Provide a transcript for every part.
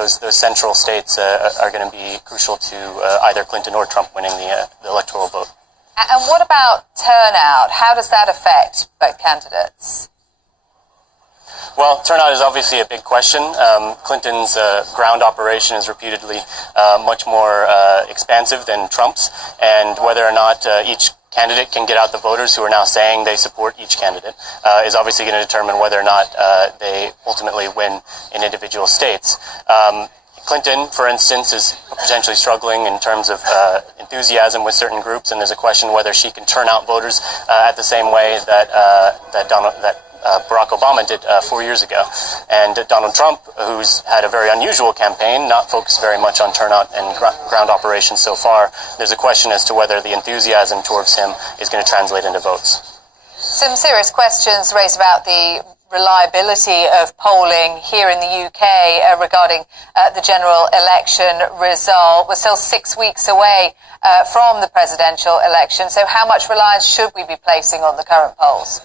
those central states are going to be crucial to either Clinton or Trump winning the electoral vote. And what about turnout? How does that affect both candidates? Well, turnout is obviously a big question. Clinton's ground operation is reputedly much more expansive than Trump's, and whether or not each candidate can get out the voters who are now saying they support each candidate is obviously going to determine whether or not they ultimately win in individual states. Clinton, for instance, is potentially struggling in terms of enthusiasm with certain groups, and there's a question whether she can turn out voters at the same way that Barack Obama did 4 years ago. And Donald Trump, who's had a very unusual campaign, not focused very much on turnout and ground operations so far, there's a question as to whether the enthusiasm towards him is going to translate into votes. Some serious questions raised about the reliability of polling here in the UK regarding the general election result. We're still 6 weeks away from the presidential election, so how much reliance should we be placing on the current polls?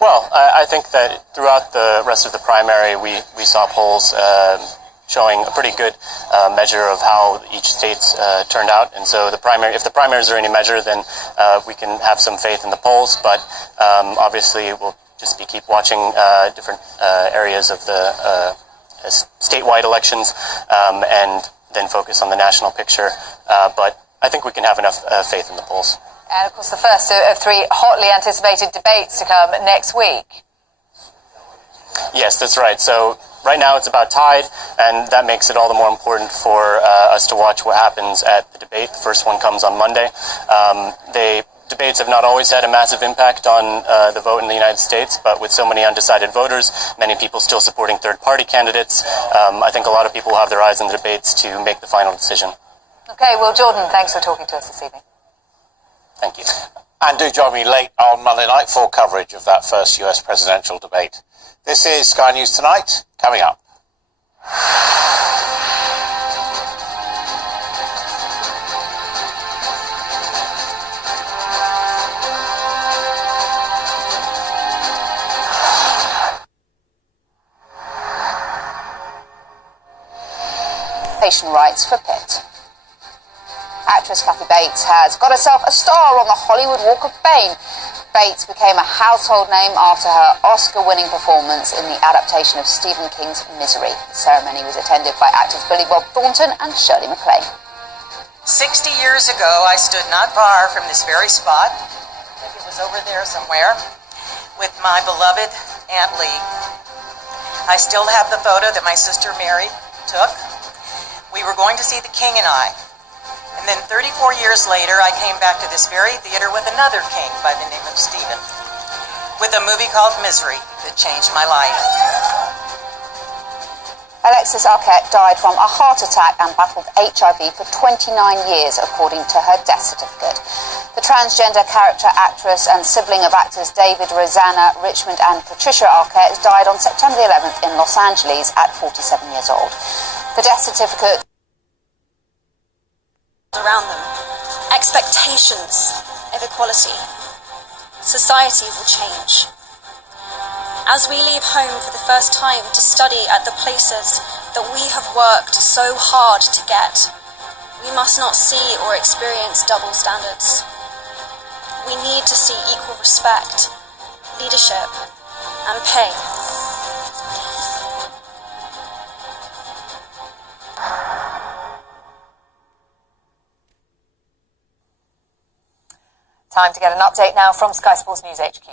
Well, I think that throughout the rest of the primary, we saw polls showing a pretty good measure of how each state's turned out. And so if the primaries are any measure, then we can have some faith in the polls. But obviously, we'll just keep watching different areas of the statewide elections and then focus on the national picture. But I think we can have enough faith in the polls. And, of course, the first of three hotly anticipated debates to come next week. Yes, that's right. So right now it's about tied, and that makes it all the more important for us to watch what happens at the debate. The first one comes on Monday. Debates have not always had a massive impact on the vote in the United States, but with so many undecided voters, many people still supporting third-party candidates, I think a lot of people will have their eyes on the debates to make the final decision. Okay, well, Jordan, thanks for talking to us this evening. Thank you. And do join me late on Monday night for coverage of that first US presidential debate. This is Sky News Tonight, coming up. Patient rights for Pitt. Actress Kathy Bates has got herself a star on the Hollywood Walk of Fame. Bates became a household name after her Oscar-winning performance in the adaptation of Stephen King's Misery. The ceremony was attended by actors Billy Bob Thornton and Shirley MacLaine. 60 years ago, I stood not far from this very spot, I think it was over there somewhere, with my beloved Aunt Lee. I still have the photo that my sister Mary took. We were going to see the King and I. And then 34 years later, I came back to this very theater with another king by the name of Stephen, with a movie called Misery that changed my life. Alexis Arquette died from a heart attack and battled HIV for 29 years, according to her death certificate. The transgender character actress and sibling of actors David, Rosanna, Richmond and Patricia Arquette died on September the 11th in Los Angeles at 47 years old. The death certificate around them, expectations of equality. Society will change. As we leave home for the first time to study at the places that we have worked so hard to get, we must not see or experience double standards. We need to see equal respect, leadership, and pay. Time to get an update now from Sky Sports News HQ.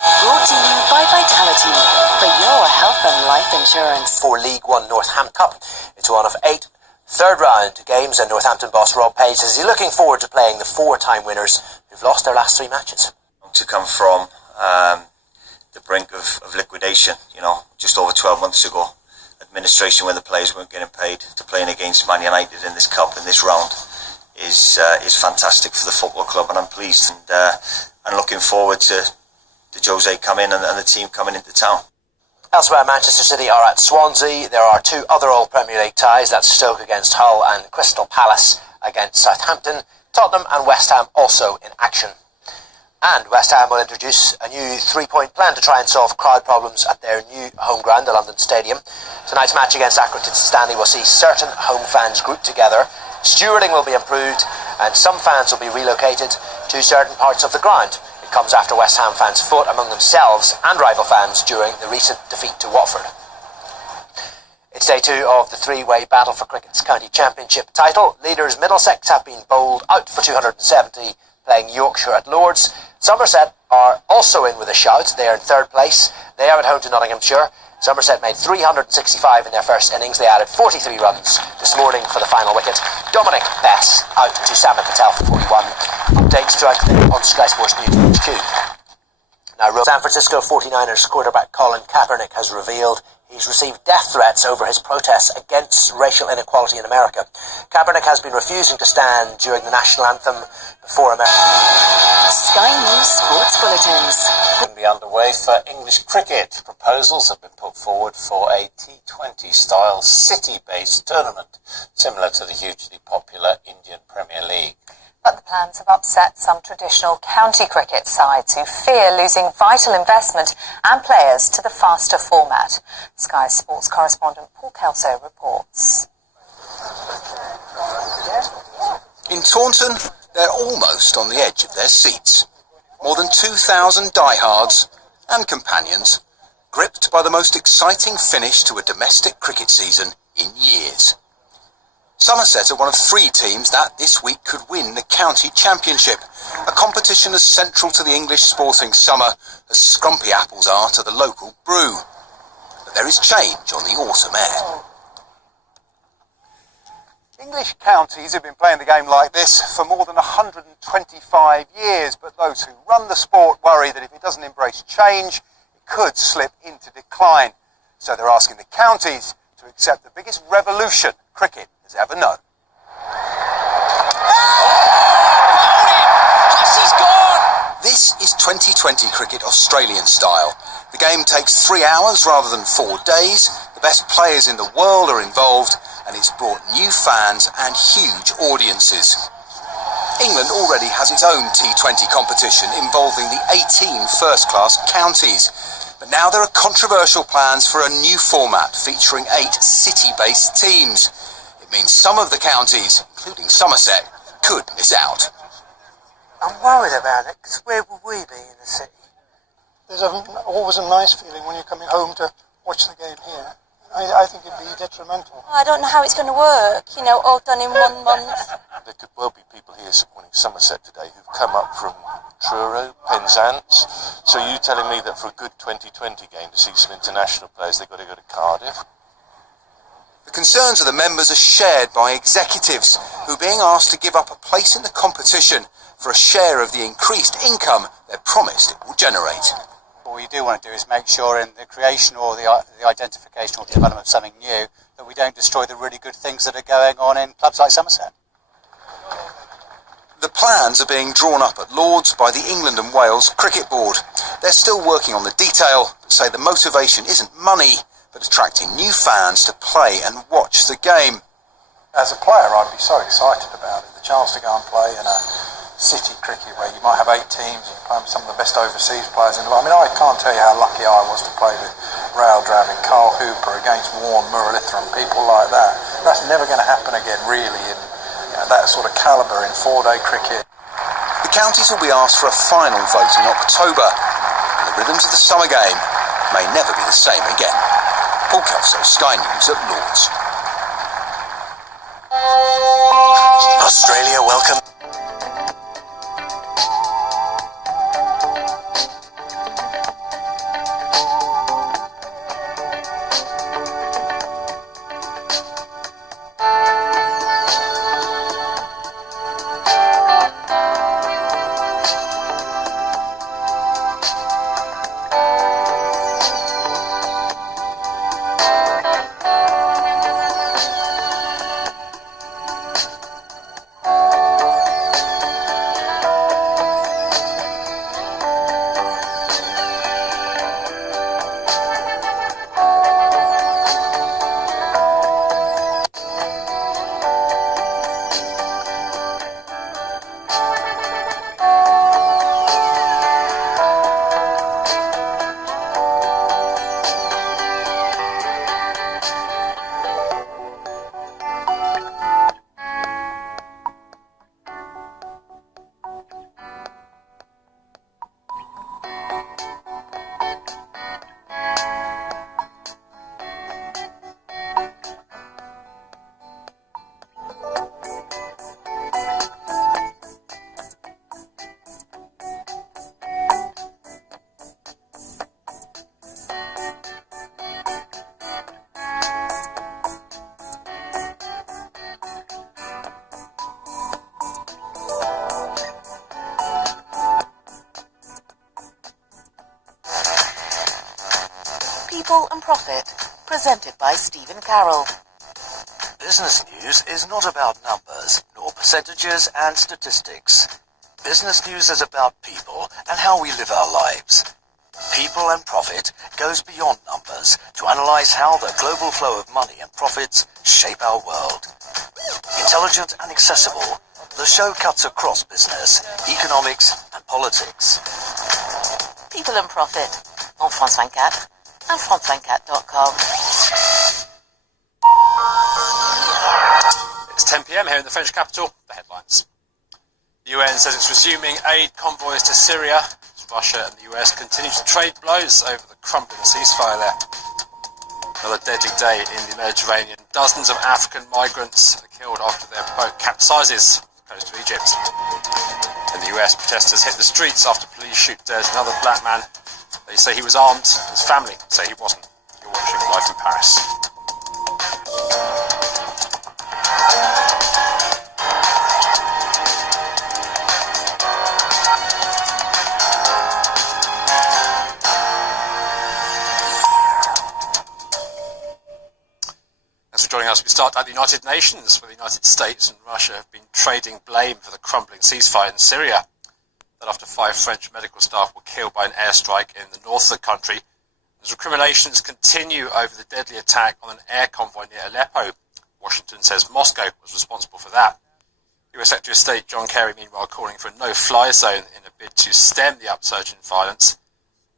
Brought to you by Vitality for your health and life insurance. For League One Northampton Cup, it's one of 8 third-round games, and Northampton boss Rob Page says he's looking forward to playing the 4-time winners who've lost their last 3 matches. To come from the brink of liquidation, just over 12 months ago, administration when the players weren't getting paid, to playing against Man United in this cup in this round is fantastic for the football club, and I'm pleased and looking forward to Jose coming and the team coming into town. Elsewhere, Manchester City are at Swansea. There are 2 other All Premier League ties. That's Stoke against Hull and Crystal Palace against Southampton. Tottenham and West Ham also in action. And West Ham will introduce a new 3-point plan to try and solve crowd problems at their new home ground, the London Stadium. Tonight's match against Accrington Stanley will see certain home fans grouped together. Stewarding will be improved and some fans will be relocated to certain parts of the ground. It comes after West Ham fans fought among themselves and rival fans during the recent defeat to Watford. It's day 2 of the 3-way battle for cricket's county championship title. Leaders Middlesex have been bowled out for 270, playing Yorkshire at Lords. Somerset are also in with a shout. They are in 3rd place. They are at home to Nottinghamshire. Somerset made 365 in their first innings. They added 43 runs this morning for the final wicket. Dominic Bess out to Simon Patel for 41. Updates throughout the day on Sky Sports News HQ. Now, San Francisco 49ers quarterback Colin Kaepernick has revealed he's received death threats over his protests against racial inequality in America. Kaepernick has been refusing to stand during the national anthem before America. Sky News Sports Bulletins. Will be underway for English cricket. Proposals have been put forward for a T20-style city-based tournament, similar to the hugely popular Indian Premier League. But the plans have upset some traditional county cricket sides who fear losing vital investment and players to the faster format. Sky Sports correspondent Paul Kelso reports. In Taunton, they're almost on the edge of their seats. More than 2,000 diehards and companions, gripped by the most exciting finish to a domestic cricket season in years. Somerset are one of 3 teams that this week could win the county championship, a competition as central to the English sporting summer as scrumpy apples are to the local brew. But there is change on the autumn air. English counties have been playing the game like this for more than 125 years, but those who run the sport worry that if it doesn't embrace change, it could slip into decline. So they're asking the counties to accept the biggest revolution cricket has ever known. This is 2020 cricket Australian style. The game takes 3 hours rather than 4 days. The best players in the world are involved, and it's brought new fans and huge audiences. England already has its own T20 competition involving the 18 first-class counties. But now there are controversial plans for a new format featuring 8 city-based teams. It means some of the counties, including Somerset, could miss out. I'm worried about it, because where will we be in the city? There's always a nice feeling when you're coming home to watch the game here. I think it'd be detrimental. I don't know how it's going to work, all done in 1 month. There could well be people here supporting Somerset today who've come up from Truro, Penzance. So you telling me that for a good 2020 game to see some international players, they've got to go to Cardiff? The concerns of the members are shared by executives who are being asked to give up a place in the competition for a share of the increased income they're promised it will generate. What we do want to do is make sure in the creation or the identification or development of something new that we don't destroy the really good things that are going on in clubs like Somerset. The plans are being drawn up at Lords by the England and Wales Cricket Board. They're still working on the detail, but say the motivation isn't money, but attracting new fans to play and watch the game. As a player, I'd be so excited about it. The chance to go and play in a city cricket where you might have 8 teams, you can play with some of the best overseas players in the world. I mean, I can't tell you how lucky I was to play with Rail Dravic, Carl Hooper against Warren Muralitha and people like that. That's never going to happen again, really, in that sort of calibre in 4-day cricket. The counties will be asked for a final vote in October, and the rhythms of the summer game may never be the same again. Paul Kelso, Sky News at Lords. Australia, welcome. People and Profit, presented by Stephen Carroll. Business news is not about numbers, nor percentages and statistics. Business news is about people and how we live our lives. People and Profit goes beyond numbers to analyse how the global flow of money and profits shape our world. Intelligent and accessible, the show cuts across business, economics and politics. People and Profit, on France 24 and France24.com. It's 10 p.m. here in the French capital. The headlines. The UN says it's resuming aid convoys to Syria as Russia and the US continue to trade blows over the crumbling ceasefire there. Another deadly day in the Mediterranean. Dozens of African migrants are killed after their boat capsizes off the coast of Egypt. In the US, protesters hit the streets after police shoot dead another black man. They say he was armed. His family say he wasn't. You're watching Live from Paris. Joining us, we start at the United Nations, where the United States and Russia have been trading blame for the crumbling ceasefire in Syria. That after 5 French medical staff were killed by an airstrike in the north of the country, as recriminations continue over the deadly attack on an air convoy near Aleppo. Washington says Moscow was responsible for that. US Secretary of State John Kerry, meanwhile, calling for a no-fly zone in a bid to stem the upsurge in violence.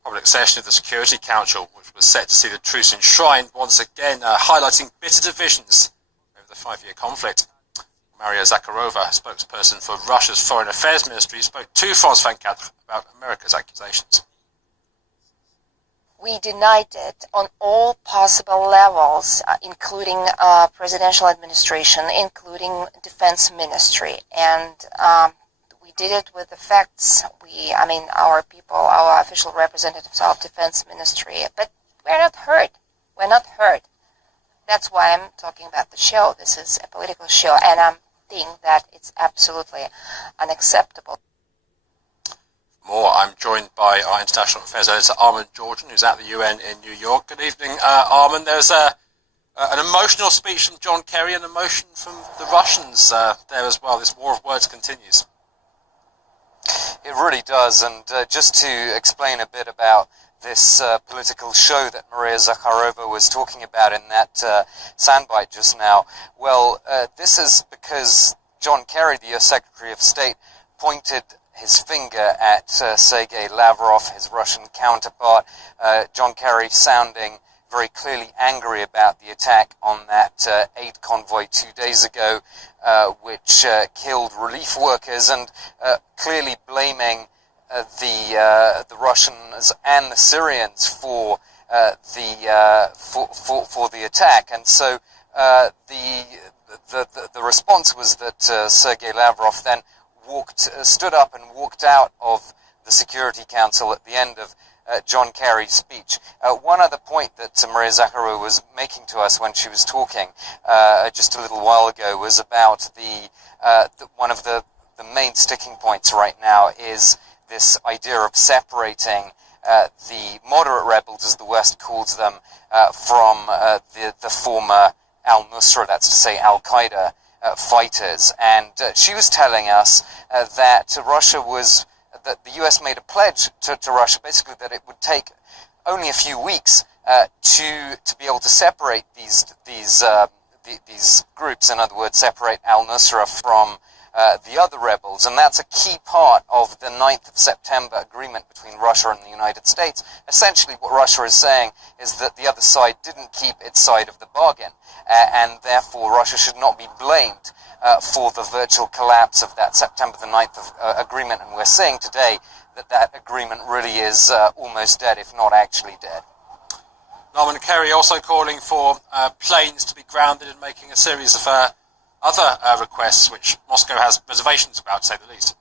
Public session of the Security Council, which was set to see the truce enshrined, once again highlighting bitter divisions over the 5-year conflict. Maria Zakharova, spokesperson for Russia's Foreign Affairs Ministry, spoke to France 24 about America's accusations. We denied it on all possible levels, including presidential administration, including defense ministry, and we did it with the facts. Our people, our official representatives of defense ministry, but we're not heard. We're not heard. That's why I'm talking about the show. This is a political show, and I'm thinking that it's absolutely unacceptable. More, I'm joined by our international affairs editor, Armin Georgian, who's at the UN in New York. Good evening, Armin. There's an emotional speech from John Kerry, an emotion from the Russians there as well. This war of words continues. It really does, and just to explain a bit about this political show that Maria Zakharova was talking about in that soundbite just now, well, this is because John Kerry, the US Secretary of State, pointed his finger at Sergei Lavrov, his Russian counterpart. John Kerry sounding very clearly angry about the attack on that aid convoy 2 days ago, which killed relief workers, and clearly blaming the Russians and the Syrians for the attack. And so the response was that Sergei Lavrov then stood up and walked out of the Security Council at the end of John Kerry's speech. One other point that Maria Zakharova was making to us when she was talking just a little while ago was about one of the main sticking points right now is this idea of separating the moderate rebels, as the West calls them, from the former al-Nusra, that's to say al-Qaeda fighters. And she was telling us that the US made a pledge to Russia, basically that it would take only a few weeks to be able to separate these groups. In other words, separate al-Nusra from the other rebels. And that's a key part of the 9th of September agreement between Russia and the United States. Essentially what Russia is saying is that the other side didn't keep its side of the bargain, and therefore Russia should not be blamed for the virtual collapse of that September the 9th agreement. And we're seeing today that agreement really is almost dead, if not actually dead. Norman Kerry also calling for planes to be grounded and making a series of other requests, which Moscow has reservations about, to say the least.